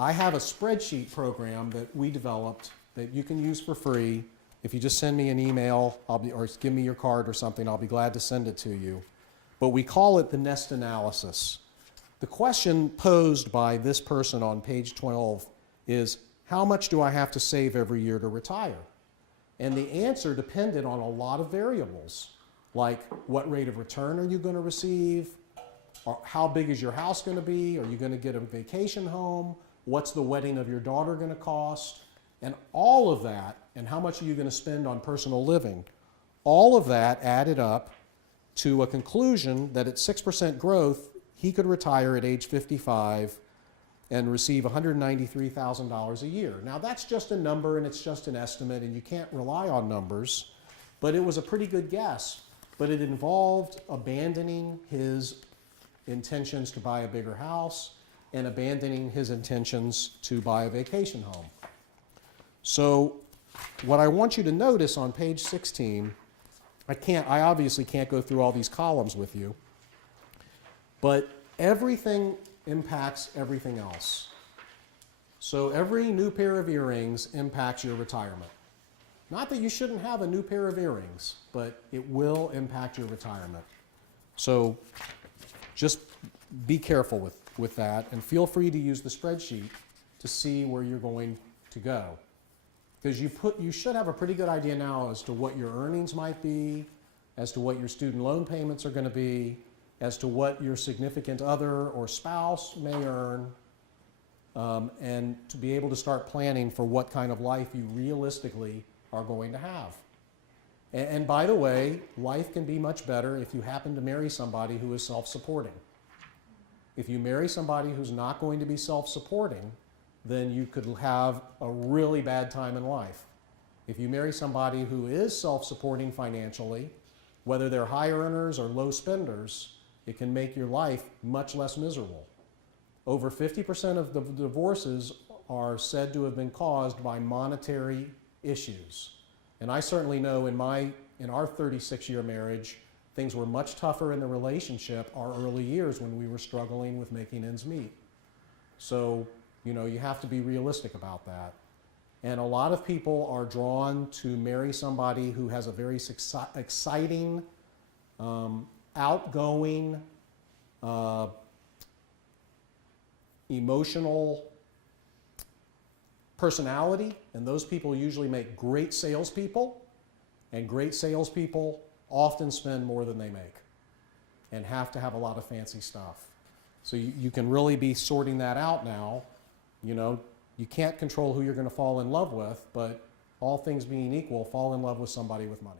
I have a spreadsheet program that we developed that you can use for free. If you just send me an email, or give me your card or something, I'll be glad to send it to you. But we call it the N.E.S.T analysis. The question posed by this person on page 12 is, how much do I have to save every year to retire? And the answer depended on a lot of variables, like what rate of return are you going to receive? Or how big is your house going to be? Are you going to get a vacation home? What's the wedding of your daughter going to cost? And all of that, and how much are you going to spend on personal living? All of that added up to a conclusion that at 6% growth, he could retire at age 55 and receive $193,000 a year. Now that's just a number and it's just an estimate and you can't rely on numbers, but it was a pretty good guess. But it involved abandoning his intentions to buy a bigger house and abandoning his intentions to buy a vacation home. So what I want you to notice on page 16, I obviously can't go through all these columns with you, but everything impacts everything else. So every new pair of earrings impacts your retirement. Not that you shouldn't have a new pair of earrings, but it will impact your retirement. So just be careful with that, and feel free to use the spreadsheet to see where you're going to go. Because you should have a pretty good idea now as to what your earnings might be, as to what your student loan payments are going to be, as to what your significant other or spouse may earn, and to be able to start planning for what kind of life you realistically are going to have. And by the way, life can be much better if you happen to marry somebody who is self-supporting. If you marry somebody who's not going to be self-supporting, then you could have a really bad time in life. If you marry somebody who is self-supporting financially, whether they're high earners or low spenders, it can make your life much less miserable. Over 50% of the divorces are said to have been caused by monetary issues. And I certainly know in our 36-year marriage, things were much tougher in the relationship our early years when we were struggling with making ends meet. So, you know, you have to be realistic about that. And a lot of people are drawn to marry somebody who has a very exciting, outgoing, emotional personality, and those people usually make great salespeople, and great salespeople often spend more than they make and have to have a lot of fancy stuff. So you can really be sorting that out now. You know, you can't control who you're going to fall in love with, but all things being equal, fall in love with somebody with money.